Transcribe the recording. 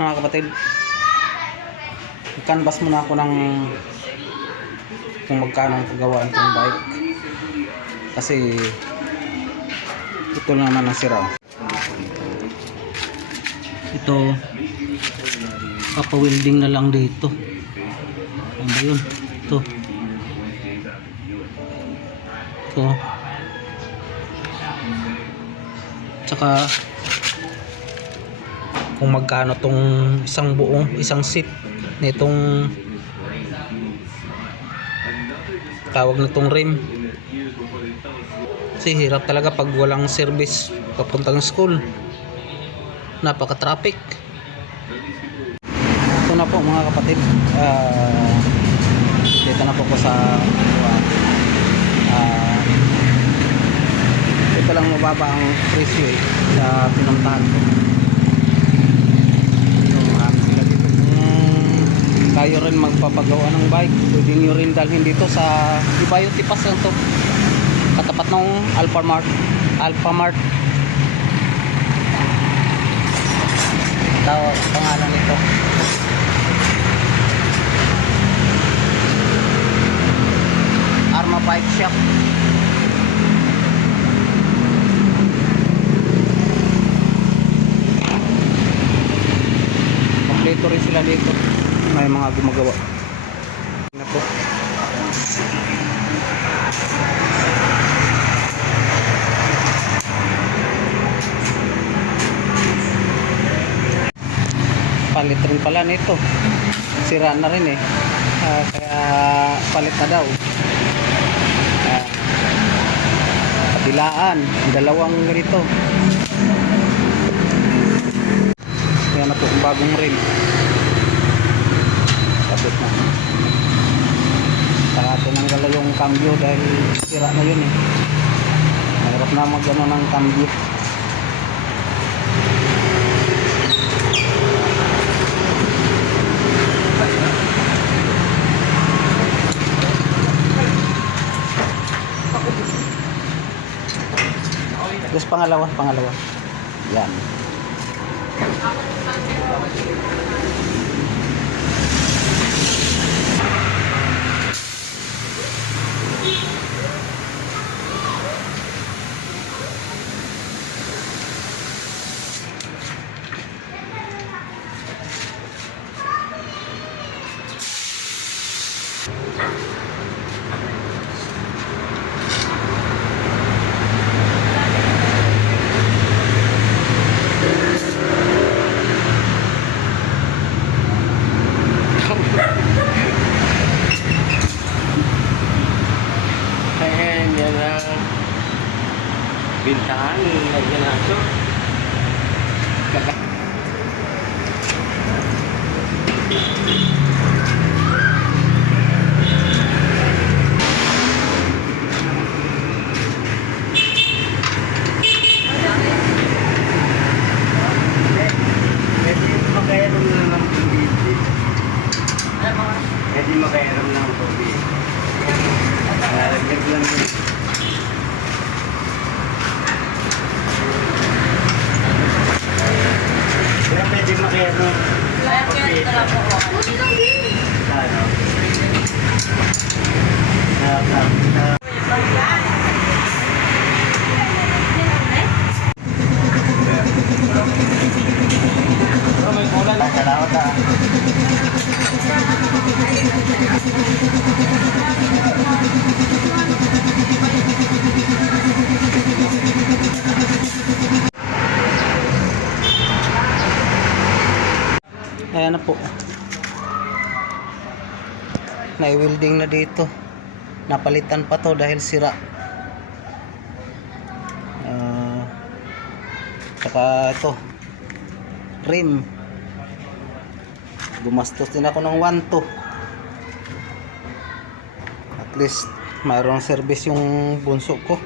mga kapatid canvas muna ako ng kung magkano ang paggawa nitong bike. Kasi ito na naman ang sira. Ito papawilding na lang dito. Ano ba yun? Ito. Ito. Tsaka kung magkano tong isang buong isang seat nitong tawag nitong rim. Kasi hirap talaga pag walang service papuntang school. Napaka traffic ito na po mga kapatid. Ah, dito na po ko sa uh, ito lang mababa ang presyo eh, sa pinuntahan ko So, marami sila dito. Kung kayo rin magpapagawa ng bike, pwede nyo rin dalhin dito sa Ibayo Tipas lang to. Katapat ng Alphamart. Alphamart. Ito, pangalan nito. Arma Bike Shop. Kompleto rin sila dito. May mga gumagawa. Na po. Palit rin pala nito. Sira na rin eh. Ah, kaya palit na daw. Kabilaan. Dalawang ganito. Yan na po bagong rim. Kapit na. Saka tinanggal na yung cambio dahil sira na yun eh. Mahirap na mag ano ng cambio. Tapos pangalawa, pangalawa. Yan. Kaya yan ang bintahan, lagyan naso. Pwede makairam lang ng tubig. Pwede makairam ng tubig. Lalagyan lang yun. Kaya pwede makairam. Ano? Ayan na po. Nai-welding na dito. Napalitan pa to dahil sira. Ah, saka ito. Rim. Gumastos din ako ng 1 to. At least mayroong service yung bunso ko.